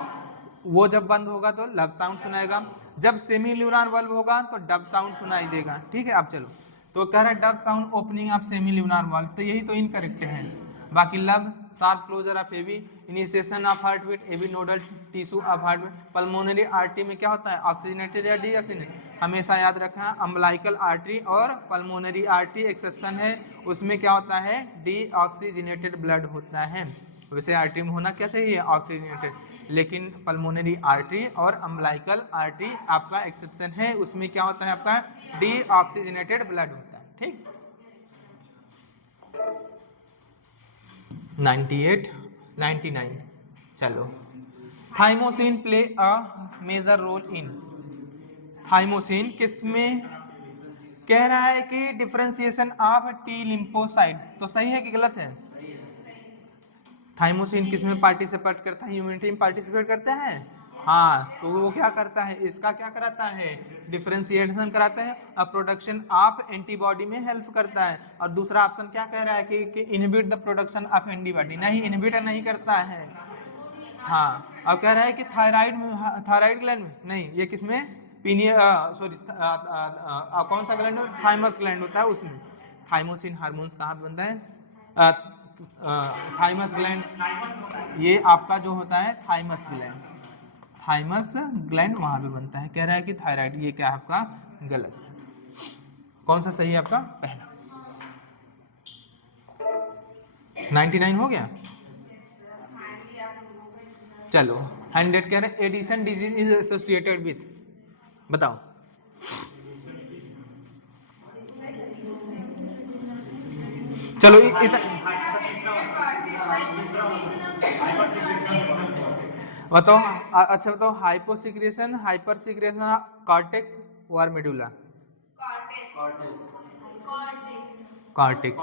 वो जब बंद होगा तो लब साउंड सुनाएगा, जब सेमी ल्यूनार वाल्व होगा तो डब साउंड सुनाई देगा। ठीक है, अब चलो, तो कह रहा है dub sound opening of semilunar valve, तो यही तो इनकरेक्ट है। बाकी lub, sharp closure of AV, initiation of heartbeat, AV nodal tissue of heartbeat, pulmonary artery में क्या होता है, ऑक्सीजनेटेड या डीऑक्सीजनेटेड, हमेशा याद रखना, अम्बलाइकल आर्टरी और पल्मोनरी आर्टरी एक्सेप्शन है, उसमें क्या होता है, डीऑक्सीजनेटेड ब्लड होता है। वैसे आर्टरी में होना क्या चाहिए, ऑक्सीजनेटेड, लेकिन पल्मोनरी आर्टरी और अम्बलाइकल आर्टरी आपका एक्सेप्शन है, उसमें क्या होता है, आपका डीऑक्सीजनेटेड ब्लड होता है। ठीक, 98, 99, चलो, thymosin play a major role in, thymosin किसमें, कह रहा है कि डिफरेंशिएशन ऑफ टी लिम्फोसाइट, तो सही है कि गलत है, थाइमोसिन किसमें पार्टिसिपेट करता है, इम्यूनिटी में पार्टिसिपेट करता है, हाँ, तो वो क्या करता है, इसका क्या कराता है, डिफरेंशिएशन कराता है और प्रोडक्शन ऑफ एंटीबॉडी में हेल्प करता है। और दूसरा ऑप्शन क्या कह रहा है कि inhibit the production of antibody, नहीं, इनहिबिट नहीं करता है। हाँ, अब कह रहा है कि थायराइड में, थायराइड ग्लैंड में नहीं, ये किसमें, सॉरी कौन सा ग्लैंड, थाइमस ग्लैंड होता है उसमें। थाइमोसिन हार्मोन्स कहाँ पे बनता है, थाइमस ग्लैंड, ये आपका जो होता है थाइमस ग्लैंड, थाइमस ग्लैंड वहां पे बनता है। कह रहा है कि थायराइड, ये क्या है आपका गलत है। कौन सा सही है आपका, पहला। 99 हो गया, चलो 100 कह रहे हैं Addison disease is associated with, बताओ, चलो बताओ, अच्छा बताओ, हाइपोसिक्रेशन, हाइपर सिक्रेशन, कॉर्टेक्स और मेडुला, कॉर्टेक्स,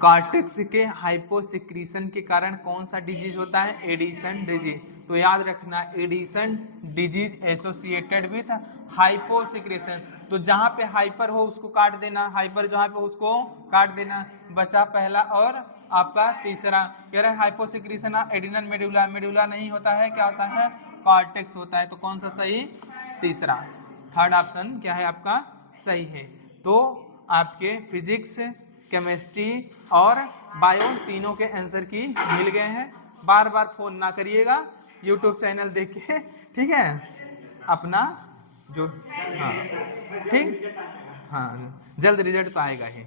कॉर्टेक्स के हाइपोसिक्रेशन के कारण कौन सा डिजीज होता है, एडिसन डिजीज, तो याद रखना Addison disease associated with hyposecretion, तो जहां पे हाइपर हो उसको काट देना, हाइपर जहां पे उसको काट देना, बचा पहला और आपका तीसरा। कह रहे हैं हाइपोसिक्रेशन एडिनल मेडुला, मेडुला नहीं होता है, क्या होता है, कॉर्टेक्स होता है, तो कौन सा सही, तीसरा, थर्ड ऑप्शन क्या है आपका सही है। तो आपके फिजिक्स, केमिस्ट्री और बायो तीनों के आंसर की मिल गए हैं। बार बार फोन ना करिएगा, यूट्यूब चैनल देख के, ठीक है, अपना जो, हाँ ठीक, हाँ जल्द रिजल्ट तो आएगा ही।